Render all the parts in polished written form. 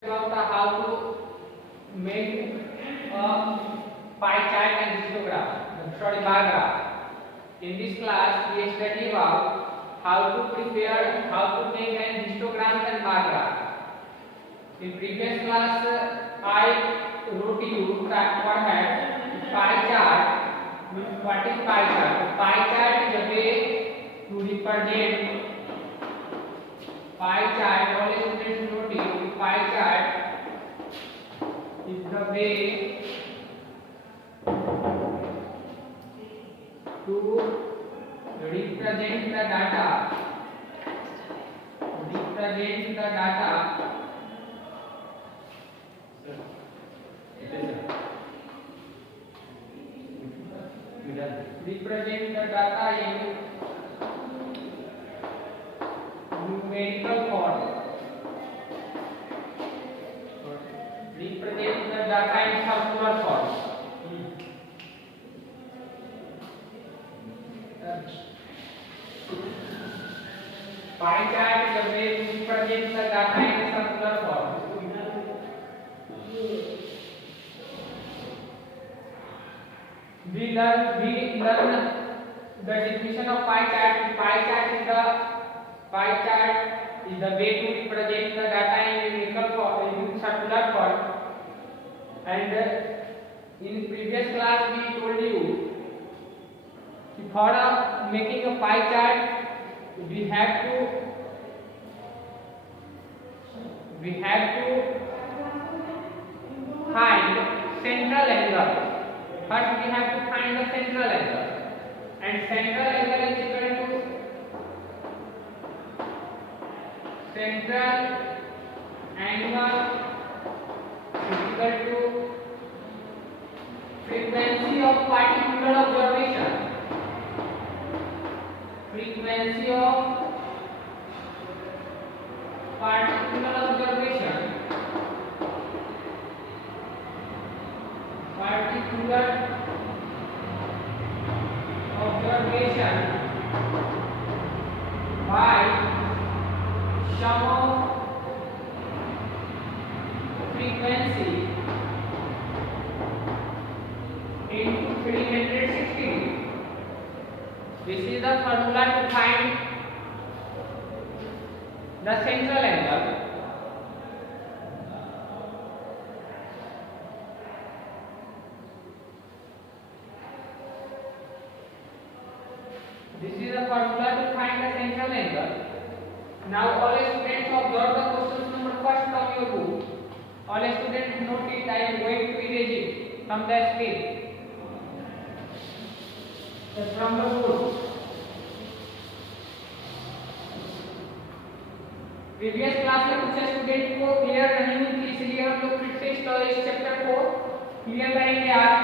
about how to make a pie chart and histogram, sorry, bar graph. In this class, we study about how to prepare, how to make an histograms and bar graph. In previous class, I wrote you that what had pie chart. What is pie chart? Pie chart is a way to represent pie chart. All students note you pie chart is the way to represent the data. Represent the data. Represent the data in numerical form. Represent the data in circular form. Pie chart is a way to represent the data in circular form. We learn the definition of pie chart. Pie chart is the way to represent the data in numerical form, in circular form. And in previous class we told you for making a pie chart we have to find central angle. First we have to find the central angle, and central angle is equal to central angle is equal to frequency of particular observation. Frequency of particular observation. Particular observation by sum of frequency into 360. This is the formula to find the central angle. This is the formula to find the central angle. Now all students observe the question number first from your book. All students note it. I am going to erase it from the screen. From the book. Previous class में कुछ student को clear नहीं हुई थी, इसलिए हम लोग फिर से इस चैप्टर को क्लियर करेंगे आज.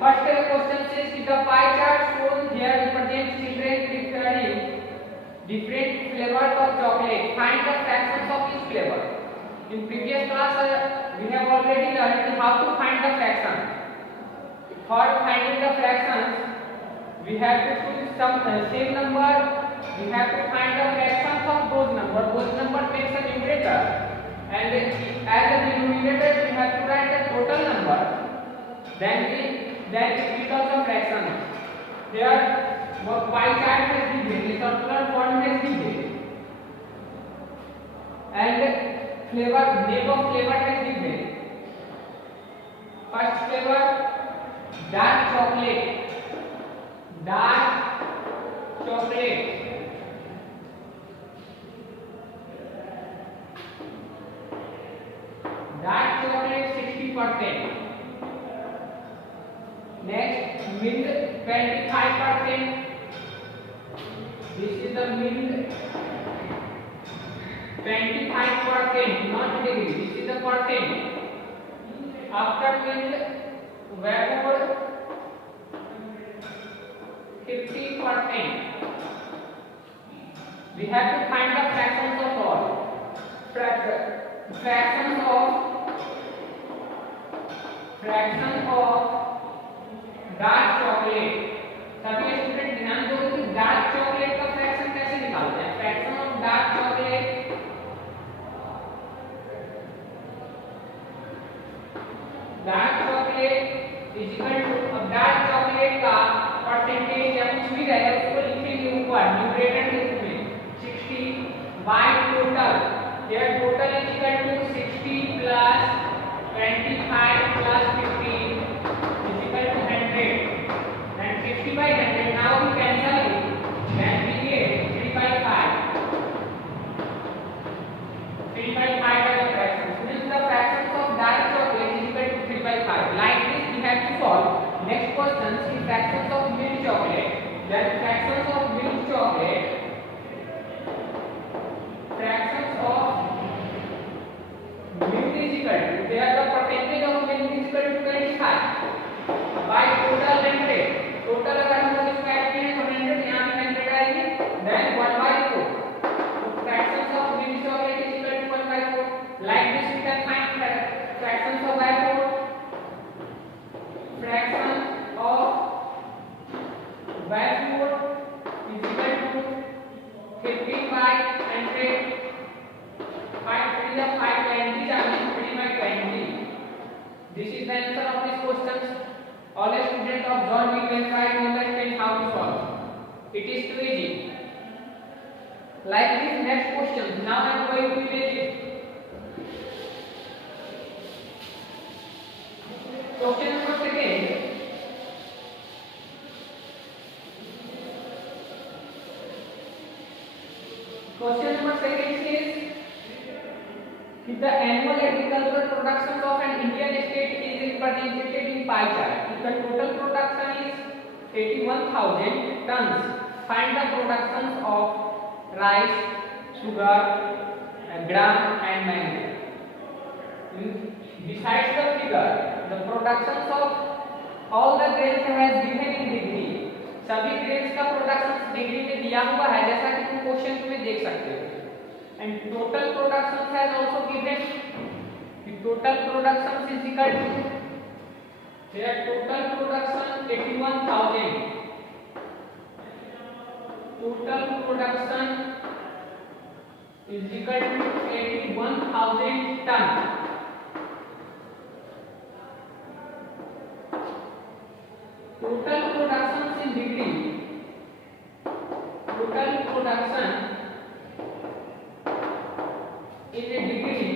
फर्स्ट क्वेश्चन से the pie chart shows here represent children preparing different flavors of chocolate. Find the fractions of each flavor. In previous class we have already learned how to find the fraction. For finding the fractions we have to choose some same number. We have to find the fractions of those numbers. Those numbers makes a numerator, and as a denominator we have to write the total number. Then it becomes a fraction. Here pie chart has given, the circular form has given, and flavor, name of flavor has given. First flavor, dark chocolate. Dark chocolate. Dark chocolate 60%. Next, mint 25%. This is the mint 25%, not degree. This is the percent. After mint, vapor 50%. We have to find the fractions of all. Fraction of dark chocolate. सभी student ध्यान दो कि dark chocolate का fraction कैसे निकालते हैं. Fraction of dark chocolate dark chocolate is equal to, अब dark chocolate का परसेंटेज या कुछ भी रहेगा उसको लिखेंगे ऊपर न्यूमरेटर के रूप में 60 बाय टोटल, यह total is equal to 60 plus 25 plus 15 is equal to 100, and 60 by 100 now we cancel it, then we get 3 by 5, 3 by 5 as a fraction. So this is the fractions of dark chocolate is equal to 3 by 5. Like this we have to solve. Next question is fractions of milk chocolate. Then fractions of milk chocolate, fractions of milk is equal to, there the percentage of milk is equal to 25 by total 100. Total अगर हम लोग इसका add करें तो 100 यहाँ भी 100 आएगी, then 1 by 4. So fractions of milk chocolate is equal to 1 by 4. Like this we can find fractions of by 4. Fraction of by 4 is equal to 15 by 100. 5 3 is 520, that means 3 by 20. This is the answer of this question. All students observe it and try to understand how to solve. It is too easy. Like this next question. Now I am going to erase it. Question number 2. Question number 2 says if the annual agricultural production of an Indian state is represented in pie chart, if the total production is 81,000 tons, find the productions of rice, sugar, gram and mango. Besides the figure, the productions of all the grains has given in degree. सभी grains का production degree में दिया हुआ है, जैसा कि तुम question में देख सकते हो. And total production has also given. The total production is equal to, their total production 81,000. Total production is equal to 81,000 ton. Total production in degree. Total production in a degree,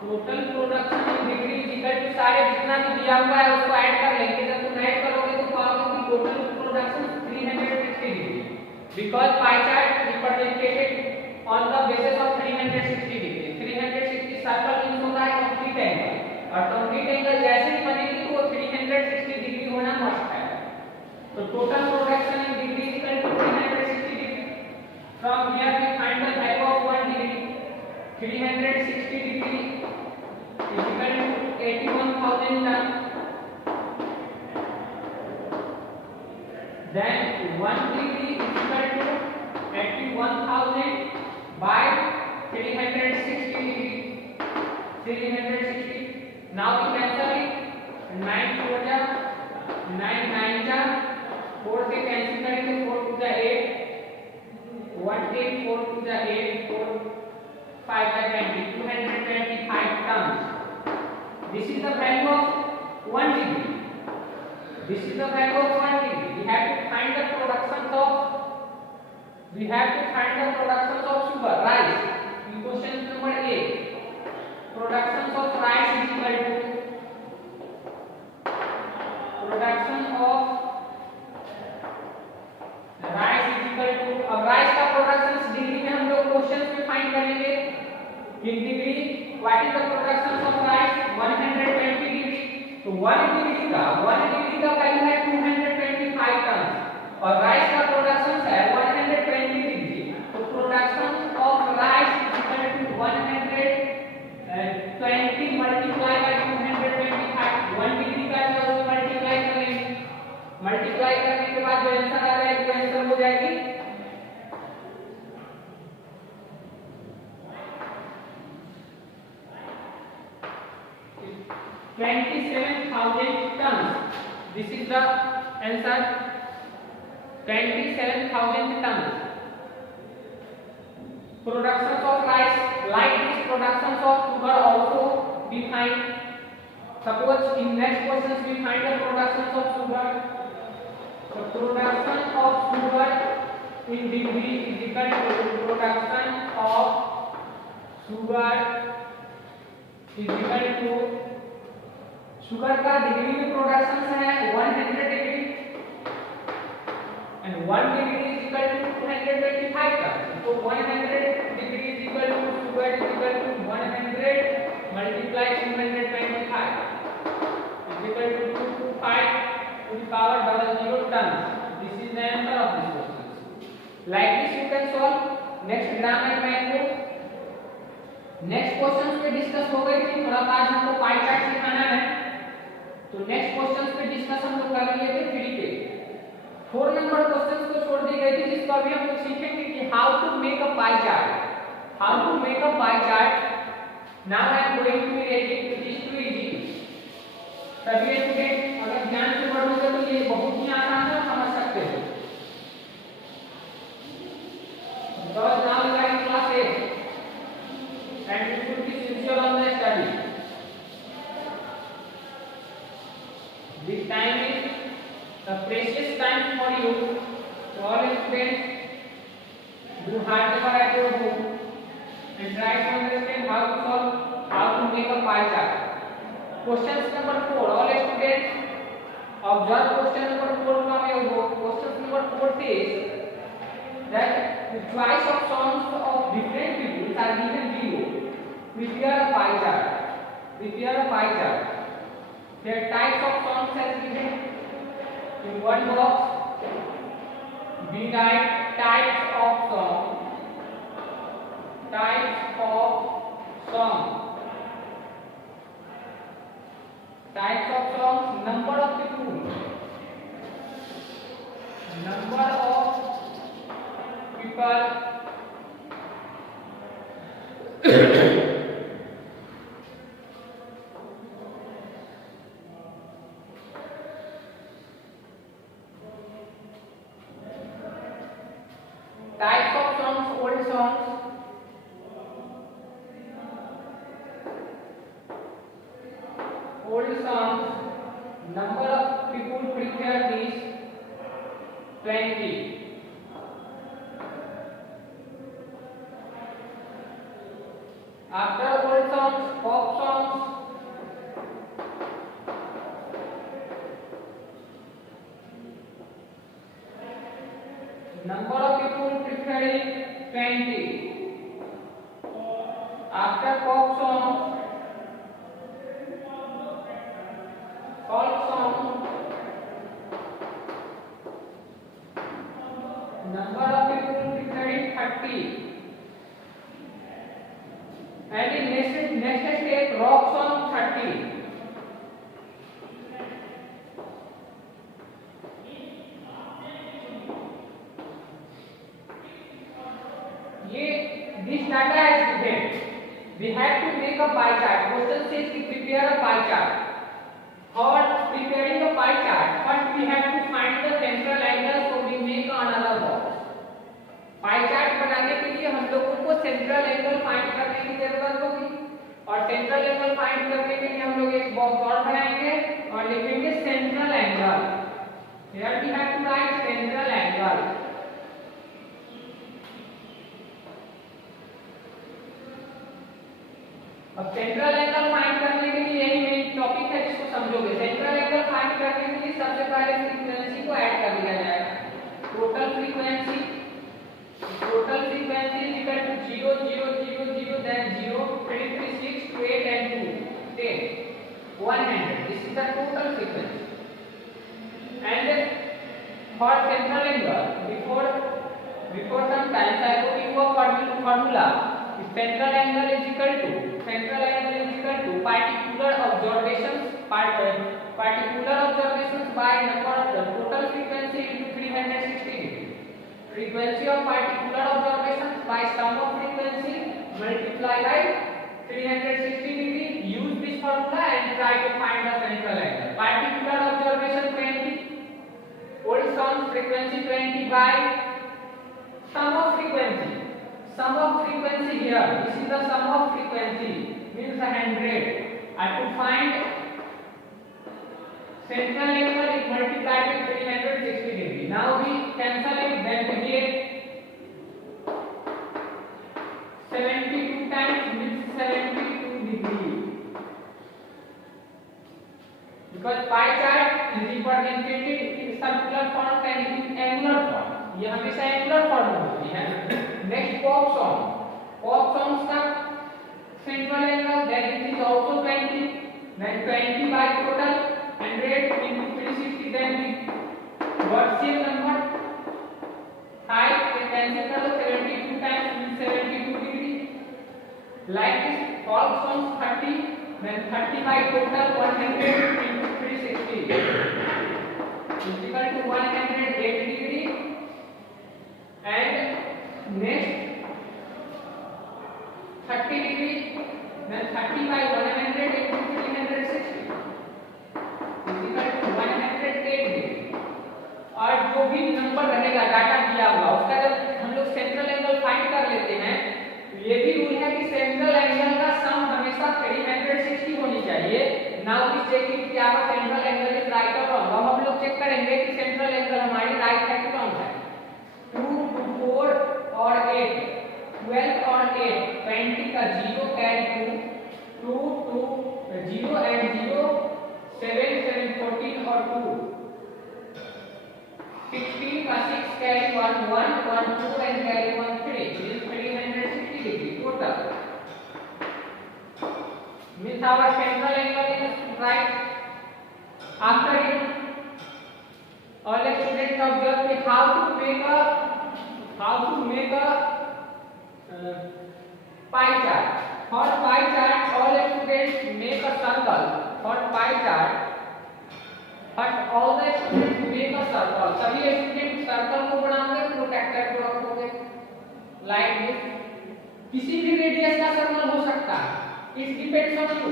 total production in degree is equal to सारे जितना भी दिया हुआ है उसको add कर लेंगे. जब तुम ऐड करोगे तो पाओगे कि total production 360 degree, because pie chart represented on the basis of 360 degree. 360 circle means होता है कंप्लीट एंगल, और कंप्लीट एंगल जैसे ही बनेगी तो वो 360 डिग्री होना मस्ट है. तो total production in degree is equal to 360 degree. From here we find the value of 1 degree. 360 degree is equal to 81,000 ton. Then 1 degree is equal to 81,000 by 360 degree. 360. Now we cancel it. 9 4 जा 9 9 जा 4 से cancel करेंगे. 4 to the 8. 1 take 4 to the 8, 4 5 by 20, 225 tons. This is the value of 1 degree. This is the value of 1 degree. We have to find the productions of sugar, rice. In question number 8, productions of rice is equal to production of rice is equal to, अब rice का production degree में हम लोग questions में find करेंगे. In degree what is the production of rice 120 degree. तो 1 degree का value है 225 टन और राइस का प्रोडक्शन है 120 डिग्री. तो production of rice is equal to 120 multiply by 225. 1 degree का जो है मल्टीप्लाई करेंगे. मल्टीप्लाई करने के बाद जो आंसर आ जाएगी वो आंसर हो जाएगी 27,000 tons. This is the answer. 27,000 tons. Productions of rice, like this productions of sugar find, suppose in next questions we find the production of sugar. The production of sugar in degree is equal to production of sugar is equal to sugar का degree में production है 100 degree and 1 degree is equal to 225 का, तो 100 degree is equal to sugar is equal to 100 multiply 225 is equal to 225 to the power 00 tons. This is the answer of this question. Like this you can solve. Next grammar में को next questions पे discuss हो गई थी, थोड़ा आज हमको pie chart सिखाना है, तो नेक्स्ट क्वेश्चंस पे डिस्कस हम लोग कर लिए थे 3 पे। 4 नंबर क्वेश्चंस को छोड़ दी गई थी, जिस पर भी हम लोग सीखेंगे कि how to make a pie chart. How to make a pie chart now I am going to rate it is too easy. सभी स्टूडेंट अगर ध्यान से पढ़ोगे तो ये बहुत ही आसान है, समझ सकते हो। Because now you are in class 8 and you should be sincere on the study. This time is a precious time for you. So all students, do hard work at your home and try to understand how to solve, how to make a pie chart. Questions number 4. All students, observe question number 4 from your book. Question number 4 says that the choice of songs of different people are given below. Prepare a pie chart. Prepare a pie chart. Their types of songs as given in one box. We write types of song. Types of song. Types of songs. Number of people. Number of people. Types of songs, old songs. Old songs. Number of people prepared is 20. After old songs, pop songs. Number of people preferring 20. After pop songs, folk songs. Number of people preferring 30. And in next step rock song 30. This data is given. We have to make a pie chart. Question says to prepare a pie chart. For preparing a pie chart, first we have to find the central angle, so we make another box. Pie chart बनाने के लिए हम लोगों को central angle find करने की जरूरत होगी, और सेंट्रल एंगल फाइंड करने के लिए हम लोग एक बॉक्स और बनाएंगे और लिखेंगे central angle. Here we have to write central angle. अब सेंट्रल एंगल फाइंड करने के लिए यही मेन टॉपिक है जिसको समझोगे। सेंट्रल एंगल फाइंड करने के लिए सबसे पहले फ्रीक्वेंसी को ऐड कर दिया जाएगा। Total frequency is equal to 0 0 0 0 then 0 3 3 6 2 8 and 2 10 100. This is the total frequency. And for central angle, before some times I put you a formula. Central angle is equal to particular observations by number of the total frequency into 360 degree. Frequency of particular observations by sum of frequency multiply by 360 degree. Use this formula and try to find the central angle. Particular observation 20, old song frequency 20 by sum of frequency. Sum of frequency here. This is the sum of frequency, means 100. I could find central angle is multiplied with 360 degree. Now we cancel it, then we get 72 times means 72 degree. Because pie chart is represented in circular form and in angular form. ये हमेशा angular form में होती है. Next pop songs का central angle that is also 20, then 20 by total 100 into 360, then we got same number 5 and cancel करो 72 times means 72 degree. Like this pop songs 30, then 30 by total 100 into 360 is equal to 108 degree. And next 30 degree, then 30 by 100 into 360 is equal to 108 degree. और जो भी number रहेगा data दिया हुआ उसका जब हम लोग सेंट्रल एंगल फाइंड कर लेते हैं तो ये भी रूल है कि सेंट्रल एंगल का सम हमेशा 360 होनी चाहिए. नाउ वी चेक इट कि our central angle is right और रॉन्ग. अब हम लोग चेक करेंगे कि सेंट्रल एंगल हमारी राइट है कि रॉन्ग है. 2 to 4 और 8, 12 और 8, 20 का 0 कैरी 2 2 0 and 0, 7 7 14 और 2, 16 का 6 carry 1 1 1 2 and carry 1 3, is 360 degree total. Means our central angle is right. After it, all the students observe how to make a pie chart. For pie chart, all the students make a circle. For pie chart, but all the students make a circle. सभी student circle को बनाओगे, protector को रखोगे like this. किसी भी radius का circle हो सकता है. It depends on you.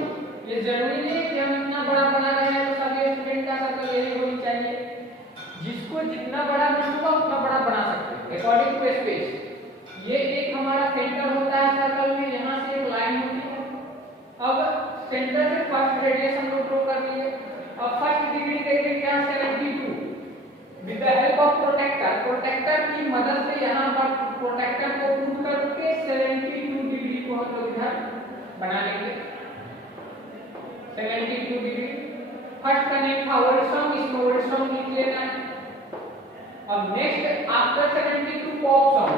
ये जरूरी नहीं कि हम इतना बड़ा बना रहे हैं तो सभी स्टूडेंट का सर्कल यही होनी चाहिए. जिसको जितना बड़ा मिलूंगा उतना बड़ा बना सकते हैं अकॉर्डिंग टू स्पेस. ये एक हमारा सेंटर होता है सर्कल में, यहाँ से एक लाइन होती है. अब सेंटर से फर्स्ट रेडियस हम लोग ड्रॉ कर लिए. अब फर्स्ट डिग्री देखिए क्या 72 with the help of protractor की मदद से यहाँ पर प्रोटेक्टर को पुट करके 72 डिग्री को हम लोग इधर बना लेंगे. 72 डिग्री फर्स्ट का नेम था ओरिसम, इसको ओरिसम लिख लेना है. अब next after 72 pop some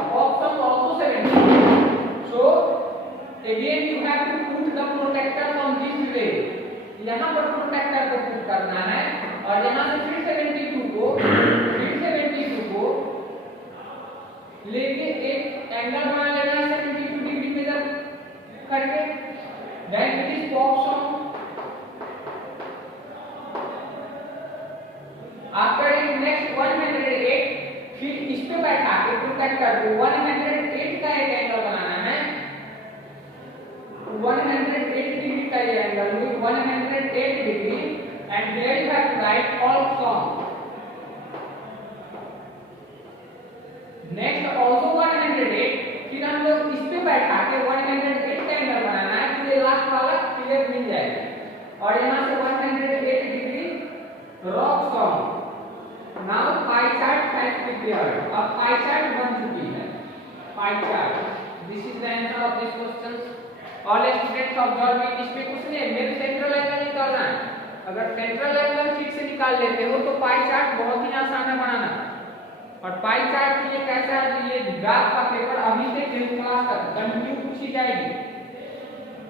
also 72. So again you have to put the protector on this way. यहाँ पर प्रोटेक्टर को पुट करना है और यहाँ से फिर 72 को लेके एक एंगल बना लेना है 72 डिग्री मेजर करके. Then it is pop sum. After it next 108, फिर इस पे बैठा के प्रोटेक्टर को 108 का एक एंगल बनाना है. 108 डिग्री का ये एंगल हुई 108 degree and there you have to write all sum. Next also 108, फिर हम लोग इस पे बैठा के 108 का एंगल बनाना है. तो ये लास्ट वाला क्लियर मिल जाएगा. और यहाँ से 108 degree rock some. Now pie chart has prepared. अब pie chart बन चुकी है. Pie chart. This is the answer of this question. All students observe it. इसमें कुछ नहीं, मेरे सेंट्रल एंगल निकालना है. अगर सेंट्रल एंगल ठीक से निकाल लेते हो तो पाई चार्ट बहुत ही आसान है बनाना. और पाई चार्ट ये कैसा है, ये ग्राफ का पेपर अभी से 10th क्लास तक कंटिन्यू पूछी जाएगी.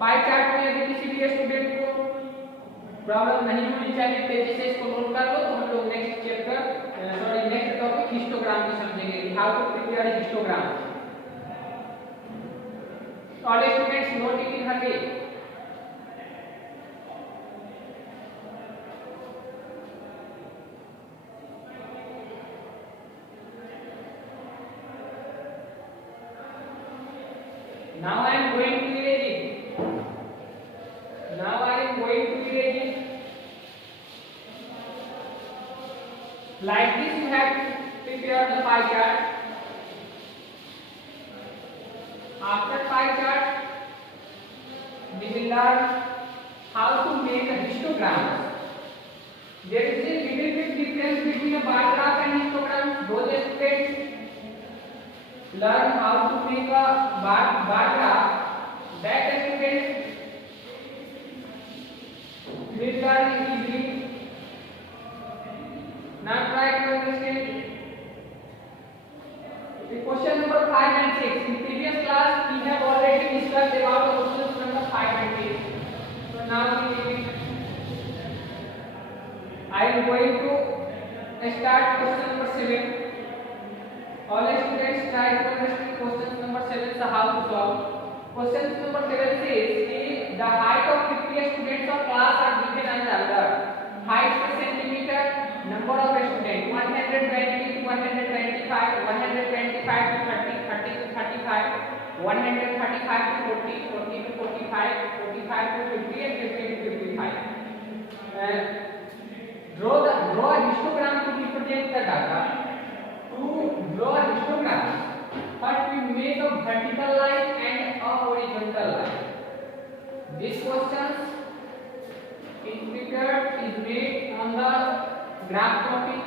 पाई चार्ट में यदि किसी भी स्टूडेंट को प्रॉब्लम नहीं होनी चाहिए, तेजी से इसको नोट कर लो. तो हम लोग नेक्स्ट टॉपिक हिस्टोग्राम की समझेंगे, how to prepare histogram. All students note it in hurry. Now I am going to erase it. Like this you have to prepare the pie chart. After pie chart we will learn how to make a histogram. There is a little bit difference between a bar graph and histogram. Those students learn how to make a bar graph, that students will learn easily. Now try to understand. The question number 5 and 6. In previous class we have already discussed about the questions number 5 and 6. So now we will, I am going to start question number 7. All students try to understand question number 7, so how to solve. Question number 7 says the height of 50 students of class are given as under. Height per centimeter, number of students 120 to 125, 125 to 30, 30 to 35, 135 to 40, 40 to 45, 45 to 50 and 50 to 55. Draw a histogram to represent the data. To draw a histogram, first we make a vertical line and a horizontal line. This question is prepared, is made on the graph copy.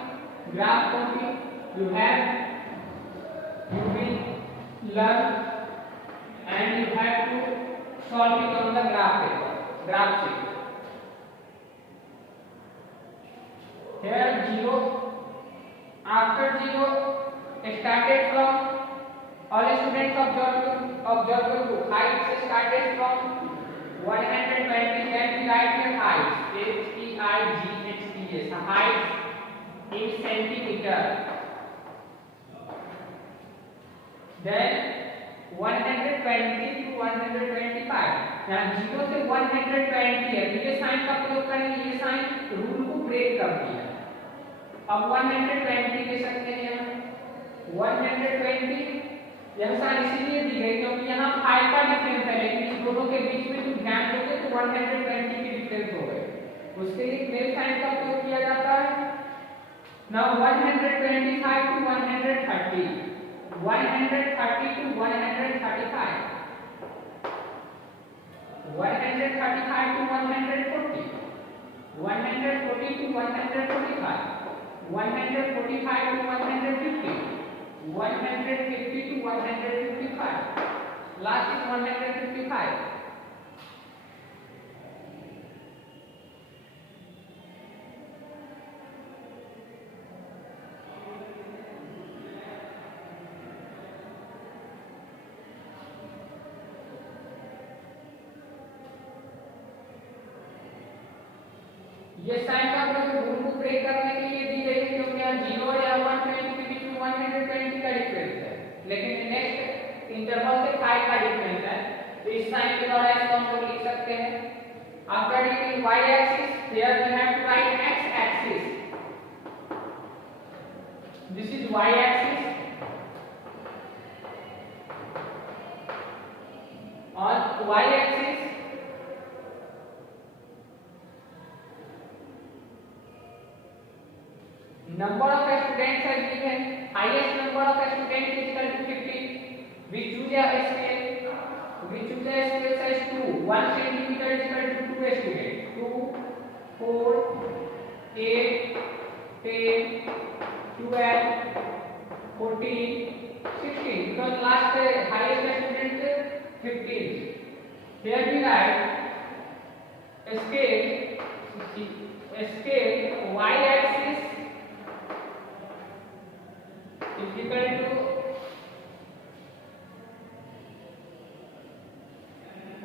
You will learn and you have to solve it on the graph paper, graph sheet. Here 0, after 0 started from, all students observe to height started from 120, then we write here height, H-E-I-G-H-T-S, height in centimeter. Then 120 to 125. यहाँ 0 से 120 है, ये sign का प्रयोग करेंगे, ये sine rule को break कर दिया। अब 120 ले सकते हैं, 120 यह साइन इसीलिए दी गई क्योंकि यहाँ 5 का डिफरेंस है, लेकिन इस दोनों के बीच में तुम ध्यान दोगे तो 120 की डिफरेंस हो गए, उसके लिए मेल साइन का प्रयोग किया जाता है। Now 125 to 130, 130 to 135, 135 to 140, 140 to 145, 145 to 150, 150 to 155, last is 155. ये साइन का प्रयोग रूल को ब्रेक करने के लिए दी गई है क्योंकि यहाँ 0 या 120 के बीच में 120 का डिफरेंस है, लेकिन नेक्स्ट इंटरवल से 5 का डिफरेंस है, तो इस साइन के द्वारा इसको हम लोग लिख सकते हैं। After taking y axis, here we have to write x axis. This is y axis. On y axis number of students are given. Highest number of students is equal to 50. We choose a scale. We choose a scale size 2. 1 centimeter is equal to 2 students. 2, 4, 8, 10, 12, 14, 16. Because last highest student is 15. Here we write a scale y axis is equal to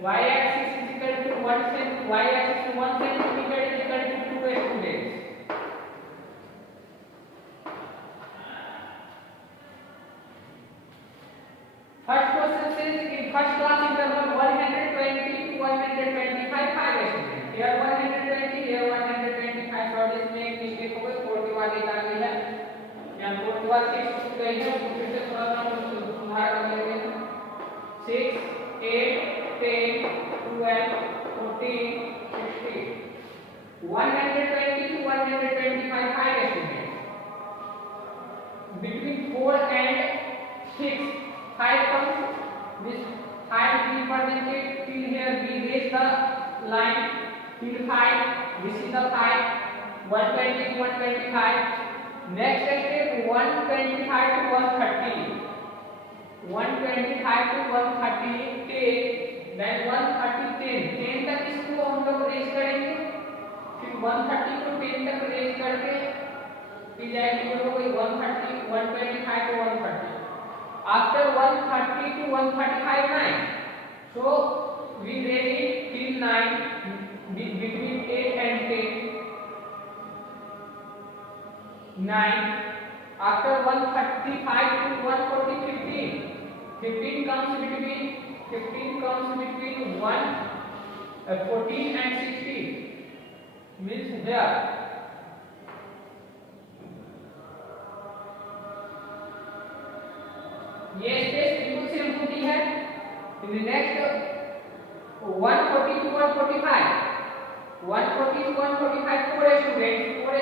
y axis is equal to 1 centimeter is equal to 2 students. First question says in first class interval 120 to 125 5 students. Here 120, here 125. So this में mistake हो गई, 40 वाली डाल दी है, यहाँ 40 वाली छूट गई है, फिर से थोड़ा सा सुधार कर लेते हैं। 6, 8, 10, 12, 14, 16. 120 to 125 5 students. Between 4 and 6, 5 comes. This 5 is represented till here. We raise the line Field 5. This is the 5. 120 to 125. Next step 125 to 130. 125 to 130 10. Then 130 10. 10 तक इसको हम लोग रेज करेंगे. फिर 130 को 10 तक रेज करके फिर जाएगी हम लोग 130 125 to 130. After 130 to 135 9. So we raise it till 9 between 8 and 10. 9. After 135 to 140 15. 15 comes between 1 14 and 16. Means here. ये स्पेस बिल्कुल सेम होती है. In the next 140 to 145. 140 to 145 4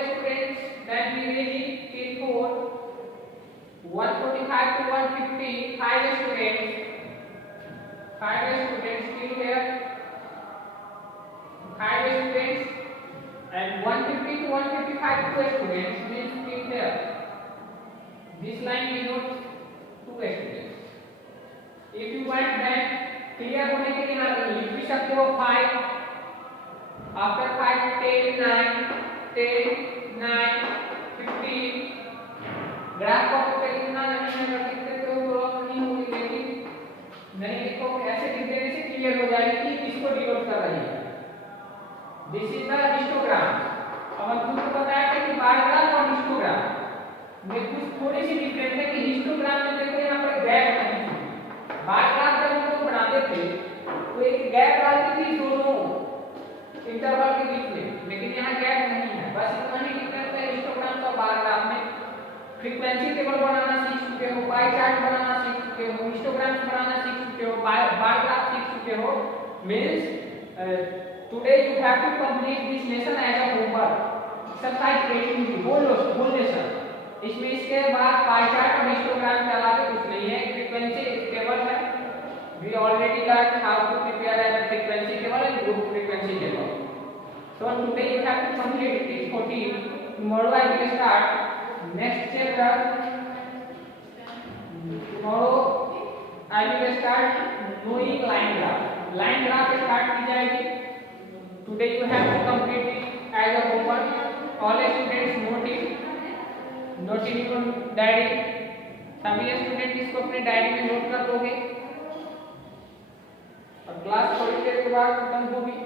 students. Then we raise it till 4. 145 to 150 5 students. 5 students still here. 5 students. And 150 to 155 2 students means still there. This line denotes 2 students. If you want that clear होने के लिए आप लिख भी सकते हो 5. After 5 10 9 10 9 15. Graph को आपको लिखना नहीं है, अगर लिखते तो प्रॉब्लम नहीं होगी, लेकिन नहीं लिखो ऐसे लिख देने से क्लियर हो जाएगी कि किसको डिनोट कर रही है. This is the histogram. अब हम तुमको बताया था कि बार ग्राफ और हिस्टोग्राम में कुछ थोड़ी सी डिफरेंस है. कि हिस्टोग्राम में देखो यहाँ पर गैप नहीं है. बार ग्राफ जब हम लोग बनाते थे तो एक गैप डालती थी दोनों इंटरवल के बीच में, लेकिन यहाँ गैप नहीं है. बस इतना ही डिफरेंस है हिस्टोग्राम और बार ग्राफ में. फ्रीक्वेंसी टेबल बनाना सीख चुके हो, पाई चार्ट बनाना सीख चुके हो, हिस्टोग्राम्स बनाना सीख चुके हो, बार ग्राफ सीख चुके हो. Means today you have to complete this lesson as a homework. Exercise 18 full lesson. इसमें इसके बाद पाई चार्ट और हिस्टोग्राम के अलावा कुछ नहीं है. फ्रीक्वेंसी टेबल है. We already learn how to prepare a frequency table and group frequency table. So today you have to complete this 14. Tomorrow I will start next chapter. Tomorrow I will start knowing line graph. Line graph start की जाएगी. Today you have to complete it as a homework. All students note it in your diary. सभी student इसको अपने diary में note कर दोगे और class थोड़ी देर के बाद खत्म होगी.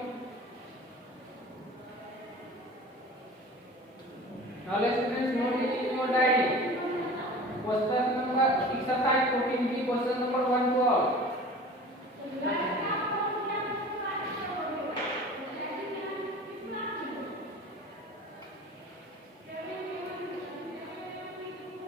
All students note it in your diary. Question number exercise 14B, question number 1 to all.